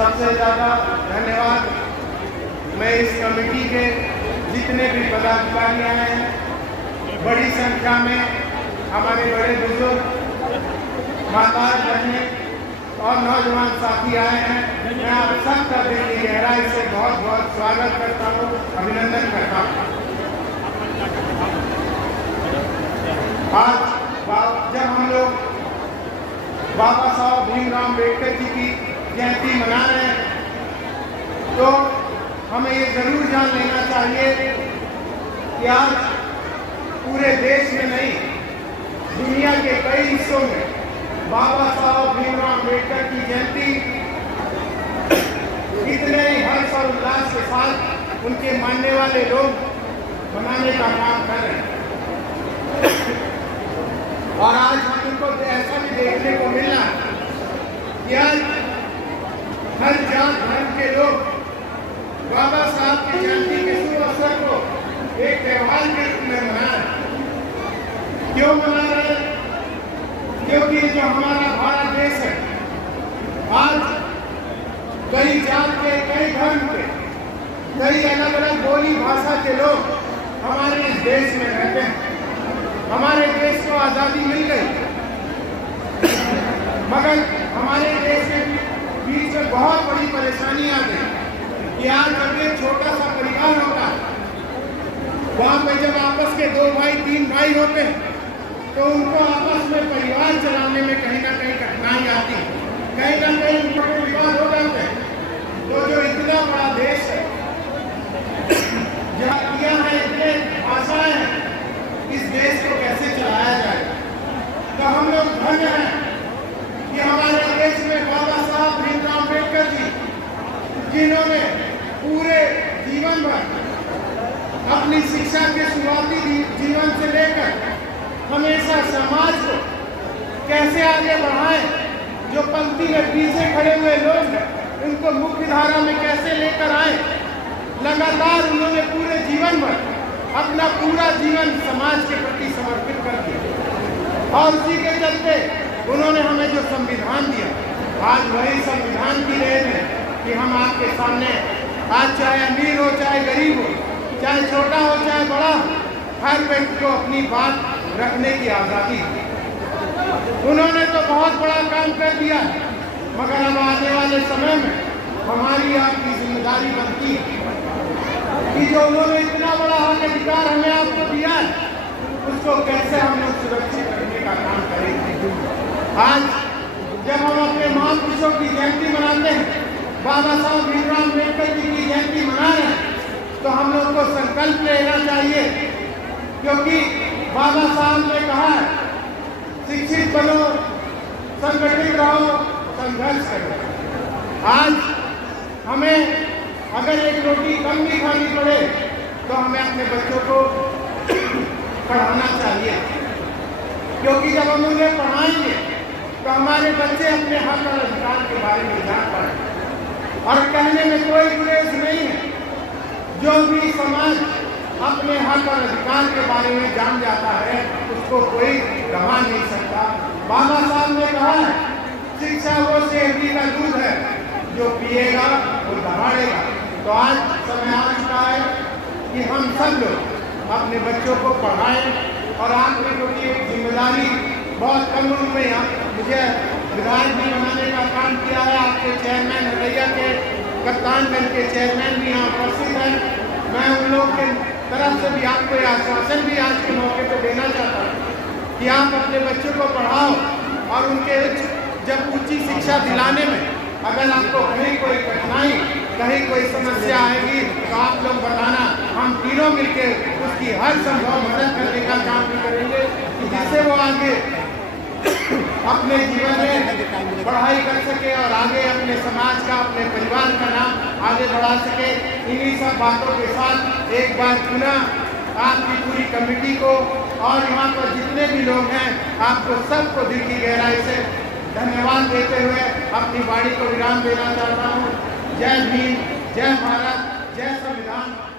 सबसे ज़्यादा धन्यवाद मैं इस कमेटी के जितने भी पदाधिकारी आए हैं, बड़ी संख्या में हमारे बड़े बुजुर्ग, माता बहनें और नौजवान साथी आए हैं। मैं आप सबका दिल की गहराई से बहुत बहुत स्वागत करता हूँ, अभिनंदन करता हूँ। आज जब हम लोग बाबा साहब भीमराव अम्बेडकर जी की जयंती मना रहे हैं, तो हमें ये जरूर जान लेना चाहिए कि आज पूरे देश में नहीं, दुनिया के कई हिस्सों में बाबा साहब भीमराव अम्बेडकर की जयंती इतने ही हर्ष और उल्लास के साथ उनके मानने वाले लोग मनाने का काम कर रहे हैं। और आज हमको ऐसा भी देखने को मिल रहा है कि आज हर जात धर्म के लोग बाबा साहब की जयंती के शुभ अवसर को एक त्योहार के रूप में मना रहे हैं। क्यों मना रहे हैं? क्योंकि जो हमारा भारत देश है, आज कई जात के, कई धर्म के, कई अलग अलग बोली भाषा के लोग हमारे इस देश में रहते हैं। हमारे देश को आज़ादी मिल गई, मगर हमारे देश के बीच में बहुत बड़ी परेशानी आ गई कि आज जब एक छोटा सा परिवार होता है, वहाँ पे जब आपस के 2 भाई 3 भाई होते हैं, तो उनको आपस में परिवार चलाने में कहीं ना कहीं कठिनाई आती है, कहीं ना कहीं उनको विवाद हो जाते हैं। तो जो इतना बड़ा देश है, जातियाँ हैं, इतने भाषाएं हैं, इस देश को कैसे चलाया जाए? तो हम लोग धन्य हैं कि हमारे देश में बाबा साहब भीमराव अम्बेडकर जी, जिन्होंने पूरे जीवन भर अपनी शिक्षा के शुरुआती जीवन से लेकर हमेशा समाज को कैसे आगे बढ़ाएं, जो पंक्ति में पीछे खड़े हुए लोग हैं उनको मुख्य धारा में कैसे लेकर आए। लगातार उन्होंने पूरे जीवन भर अपना पूरा जीवन समाज के प्रति समर्पित कर दिया, और उसी के चलते उन्होंने हमें जो संविधान दिया, आज वही संविधान की देन है कि हम आपके सामने आज चाहे अमीर हो चाहे गरीब हो, चाहे छोटा हो चाहे बड़ा हो, हर व्यक्ति को अपनी बात रखने की आज़ादी है। उन्होंने तो बहुत बड़ा काम कर दिया, मगर अब आने वाले समय में हमारी आपकी जिम्मेदारी बनती है कि जो उन्होंने इतना बड़ा हक अधिकार हमें आपको दिया है, उसको कैसे हम लोग सुरक्षित रखने का काम करेंगे। आज जब हम अपने महापुरुषों की जयंती मनाते हैं, बाबा साहब भीमराव अम्बेडकर जी की जयंती मना रहे हैं, तो हम लोग को संकल्प लेना चाहिए, क्योंकि बाबा साहब ने कहा है, शिक्षित बनो, संगठित रहो, संघर्ष करो। आज हमें अगर एक रोटी कम भी खानी पड़े तो हमें अपने बच्चों को पढ़ाना चाहिए, क्योंकि जब हम उन्हें पढ़ाएंगे तो हमारे बच्चे अपने हक और अधिकार के बारे में जान पाएंगे। और कहने में कोई गुरेज नहीं है, जो भी समाज अपने हक और अधिकार के बारे में जान जाता है उसको कोई दबा नहीं सकता। बाबा साहब ने कहा है, शिक्षा वो सेहरी का दूध है, जो पिएगा वो दहाड़ेगा। तो आज समय आ चुका है कि हम सब लोग अपने बच्चों को पढ़ाएं, और आपने क्योंकि एक जिम्मेदारी बहुत कम उम्र में मुझे विधायक भी बनाने का काम किया है, आपके चेयरमैन हरैया के कप्तानगंज के चेयरमैन भी यहाँ उपस्थित हैं। मैं उन लोग के तरफ से भी आपको यह आश्वासन भी आज के मौके पर देना चाहता हूँ कि आप अपने बच्चों को पढ़ाओ, और उनके जब ऊंची शिक्षा दिलाने में अगर आपको कहीं कोई कठिनाई, कहीं कोई समस्या आएगी तो आप लोग बताना, हम तीनों मिलकर उसकी हर संभव मदद करने का काम भी करेंगे, जिससे वो आगे अपने जीवन में पढ़ाई कर सके और आगे अपने समाज का, अपने परिवार का नाम आगे बढ़ा सके। इन्हीं सब बातों के साथ एक बार पुनः आपकी पूरी कमेटी को और यहाँ पर जितने भी लोग हैं, आपको सबको दिल की गहराई से धन्यवाद देते हुए अपनी वाणी को विराम देना चाहता हूँ। जय भीम, जय भारत, जय संविधान।